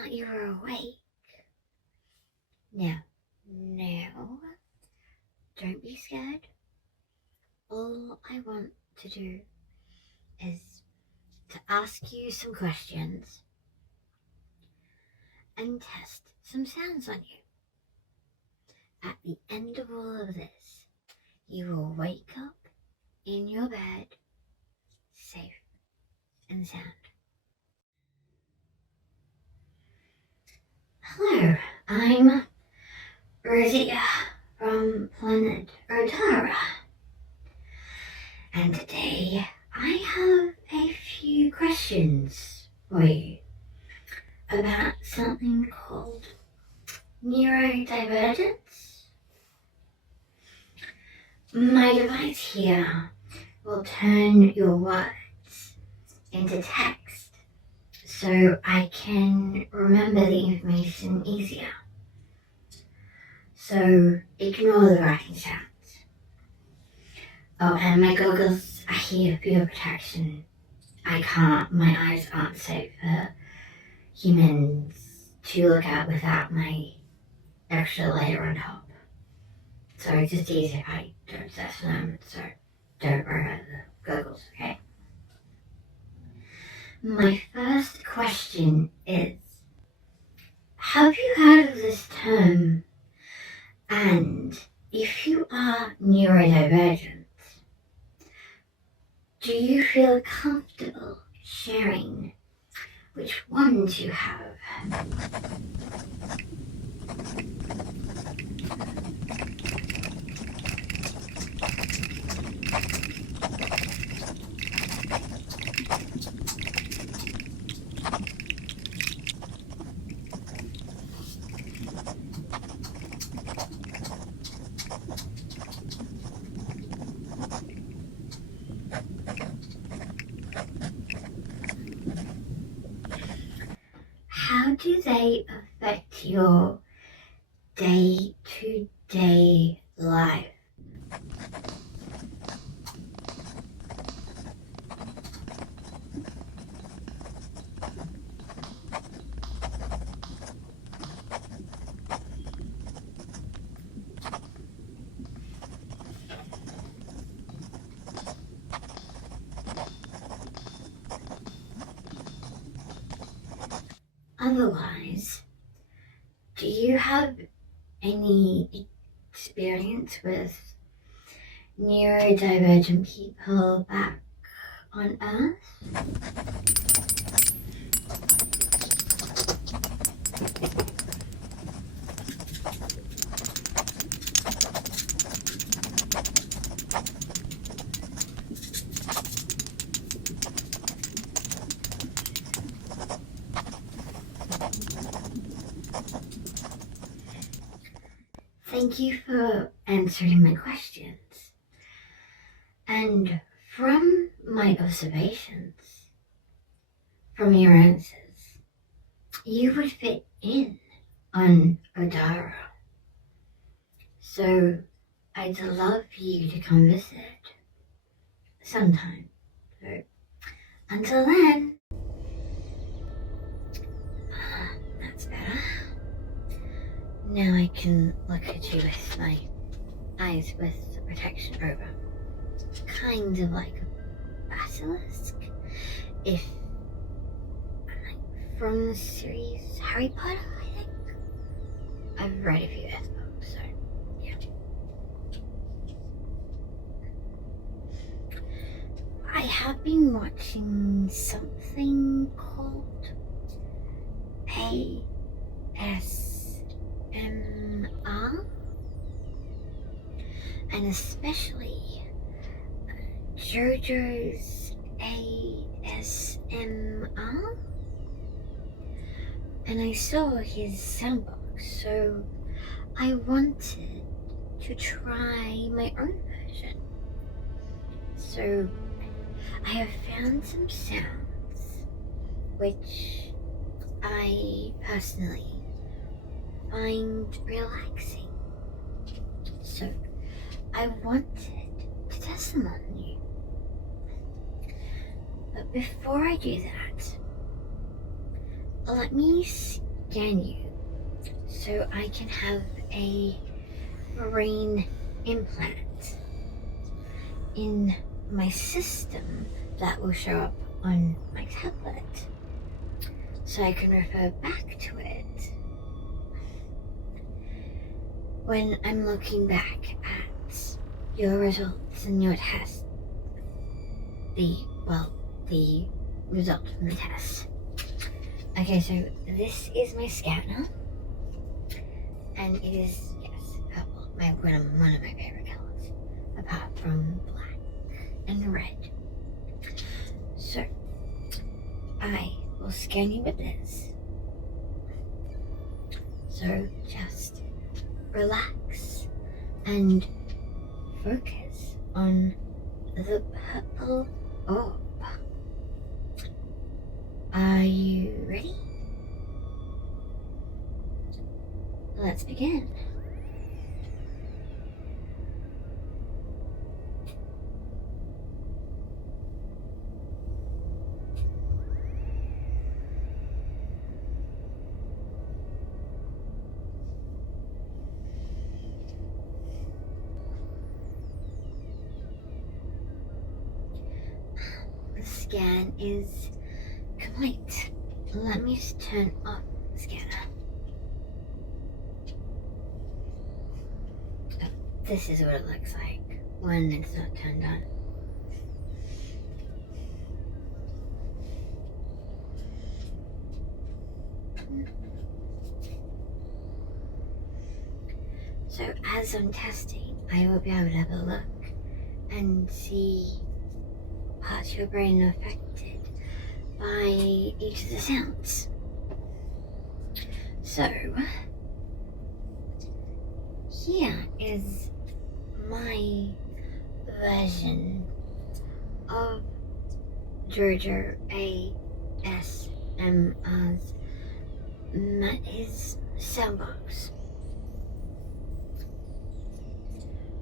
out you're awake. Now, don't be scared. All I want to do is to ask you some questions and test some sounds on you. At the end of all of this, you will wake up in your bed, safe and sound. Hello, I'm Rosia from planet Odara, and today I have a few questions for you about something called neurodivergence. My device here will turn your words into text so I can remember the information easier. So ignore the writing sounds. Oh, and my goggles are here for your protection. My eyes aren't safe for humans to look at without my extra layer on top. So it's just easy if I don't access them, so don't worry about the goggles, okay? My first question is, have you heard of this term? And if you are neurodivergent, do you feel comfortable sharing which ones you have? How do they affect your day-to-day life? Otherwise, do you have any experience with neurodivergent people back on Earth? Thank you for answering my questions. And from my observations, from your answers, you would fit in on Odara. So I'd love for you to come visit sometime. So until then, that's better. Now I can look at you with my eyes with the protection over. Kind of like a basilisk. If, like, from the series Harry Potter, I think. I've read a few of those books, so yeah. I have been watching something called ASMR, and especially JoJo's ASMR, and I saw his soundbox, so I wanted to try my own version. So I have found some sounds which I personally find relaxing. So I wanted to test them on you. But before I do that, let me scan you so I can have a brain implant in my system that will show up on my tablet so I can refer back to it when I'm looking back at your results and your test. The result from the test. Okay, so this is my scanner, and it is, yes, purple, one of my favorite colors, apart from black and red. So I will scan you with this. So just relax and focus on the purple orb. Are you ready? Let's begin. The scan is complete. Let me just turn off the scanner. Oh, this is what it looks like when it's not turned on. So as I'm testing, I will be able to have a look and see parts of your brain affected by each of the sounds. So here is my version of Jojo ASMR's his soundbox.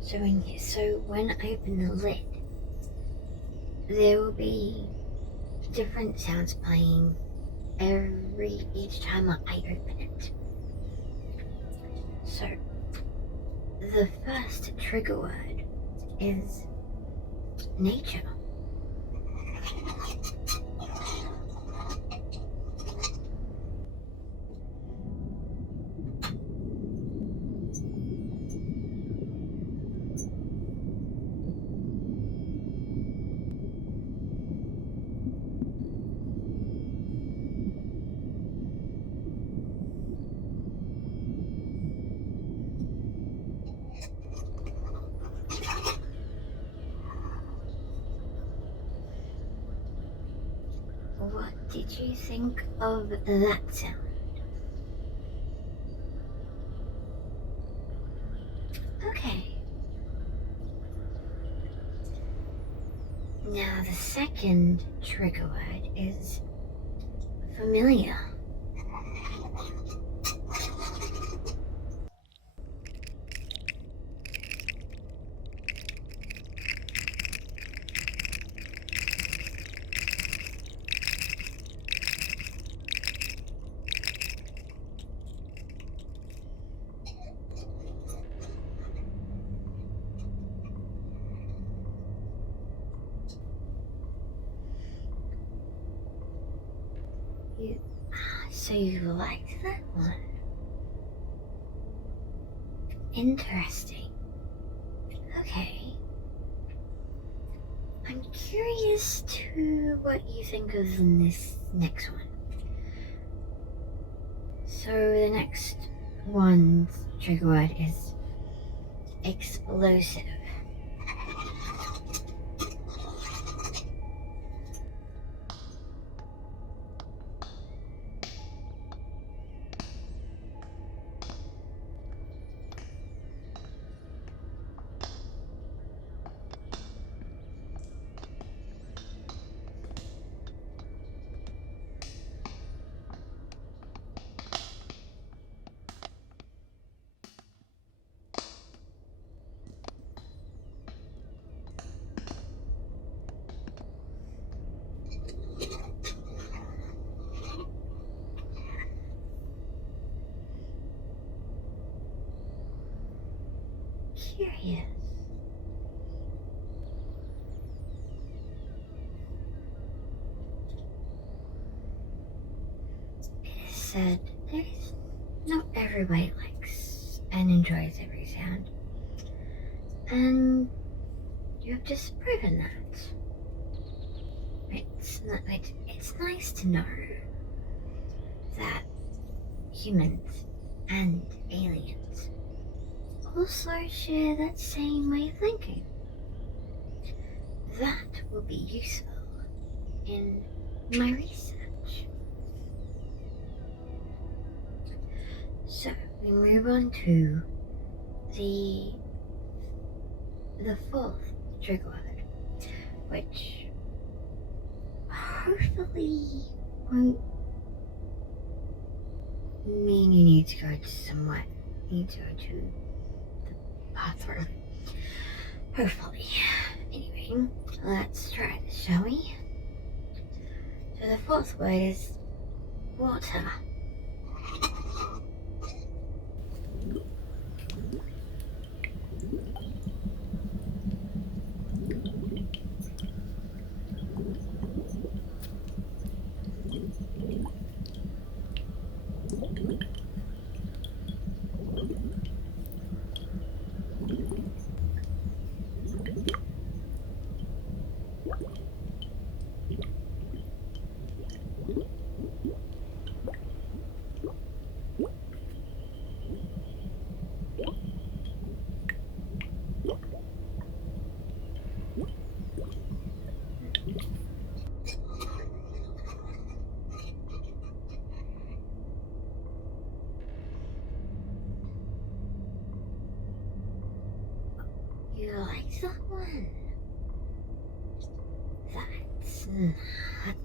So when I open the lid, there will be different sounds playing each time I open it. So the first trigger word is nature. What did you think of that sound? Okay. Now the second trigger word is familiar. So you liked that one? Interesting. Okay. I'm curious to what you think of this next one. So the next one's trigger word is explosive. ears. It is said there is not everybody likes and enjoys every sound, and you have just proven that. It's nice to know that humans and aliens also share that same way of thinking. That will be useful in my research. So we move on to the fourth trigger word, which hopefully won't mean you need to go to somewhere. You need to go to the bathroom. Hopefully. Anyway, let's try this, shall we? So the fourth word is water. You like that one? That's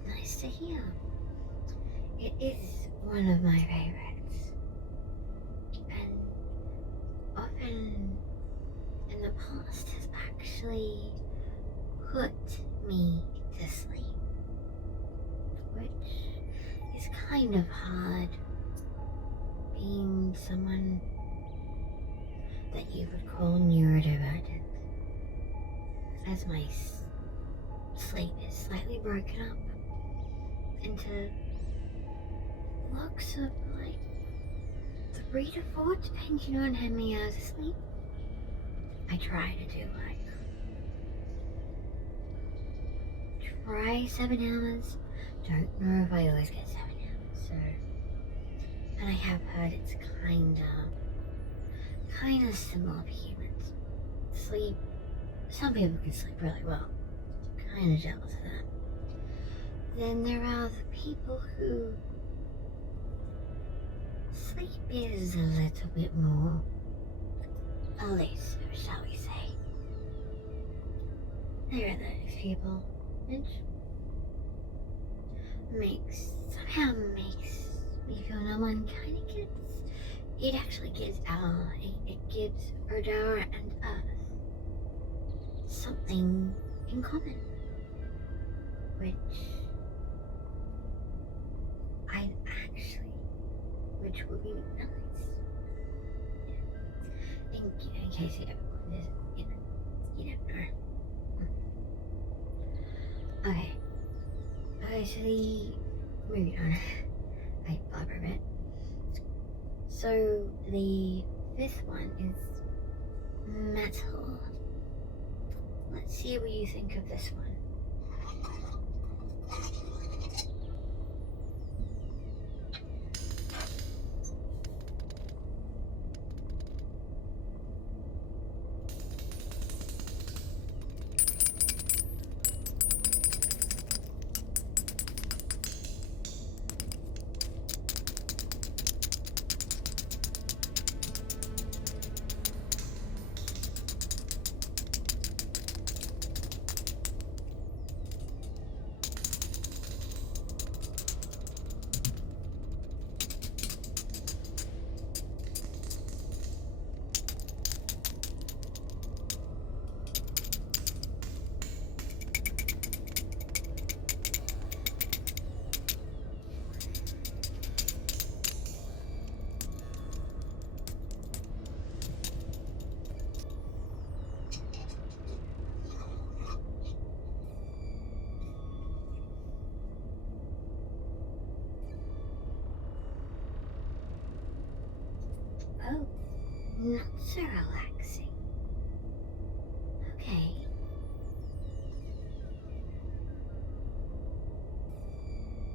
nice to hear. It is one of my favorites, and often in the past has actually put me to sleep, which is kind of hard being someone that you would call neurodivergent, as my sleep is slightly broken up into blocks of like 3 to 4, depending on how many hours of sleep. I try to do try 7 hours. Don't know if I always get 7 hours, so. And I have heard it's kinda similar for humans. Sleep, some people can sleep really well. Kinda jealous of that. Then there are the people who sleep is a little bit more elusive, shall we say. There are those people which somehow makes me feel numb and kinda it actually gives Odara and Earth something in common, which would be nice. In case you ever wanted, you never know. Okay, so moving on. I blabber a bit. So the fifth one is metal. Let's see what you think of this one. not so relaxing. Okay.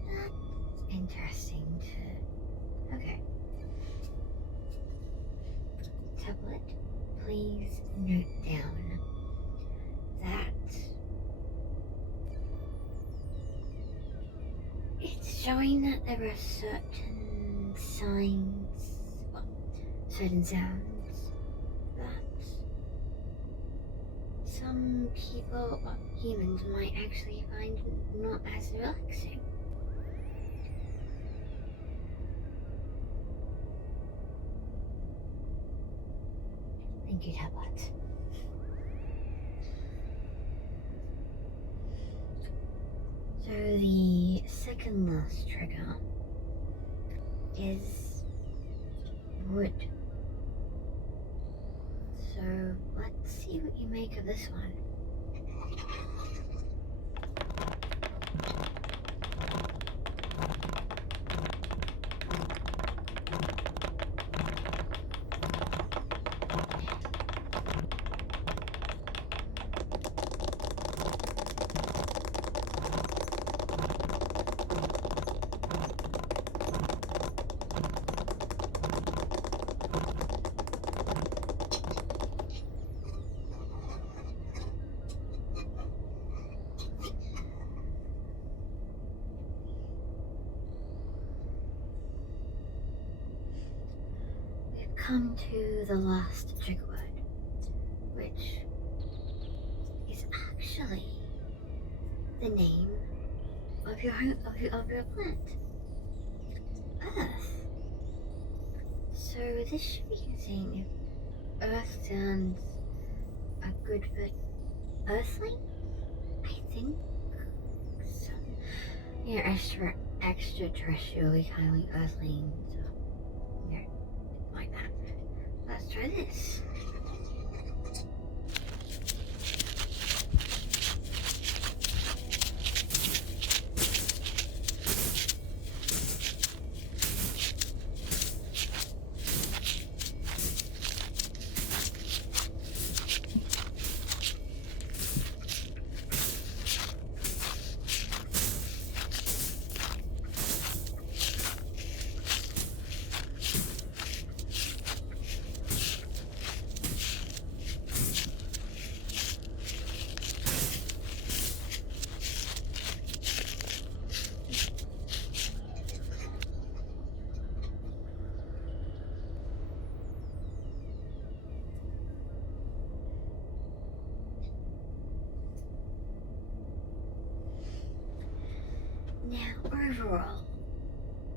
That's interesting to... Okay. Tablet, please note down that it's showing that there are certain signs, well, certain sounds that some people, well, humans, might actually find not as relaxing. Thank you, tablet. So the second last trigger is wood. So let's see what you make of this one. Come to the last trigger word, which is actually the name of your plant, Earth. So this should be using if Earth sounds are good for Earthling, I think. So, extraterrestrial, we kind of like Earthlings. Like that. Let's try this. Now, overall,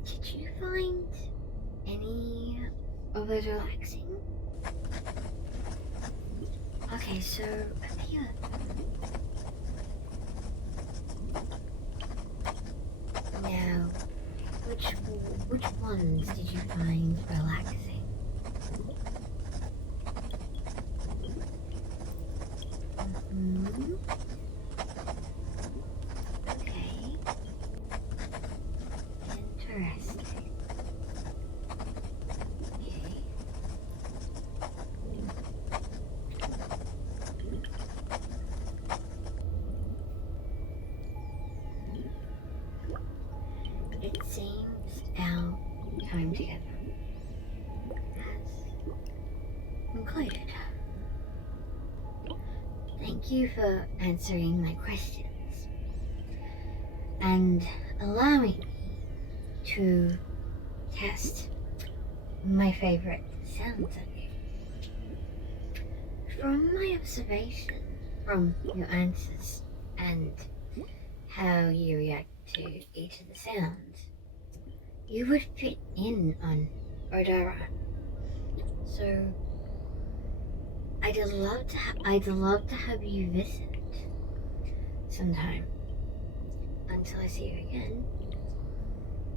did you find any of those relaxing? Okay, so now, which ones did you find relaxing? Okay. Interesting. Okay. It seems our time together has concluded. Thank you for answering my questions and allowing me to test my favorite sounds on you. From my observation, from your answers, and how you react to each of the sounds, you would fit in on Odara. So I'd love to have you visit sometime. Until I see you again.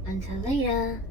Until later.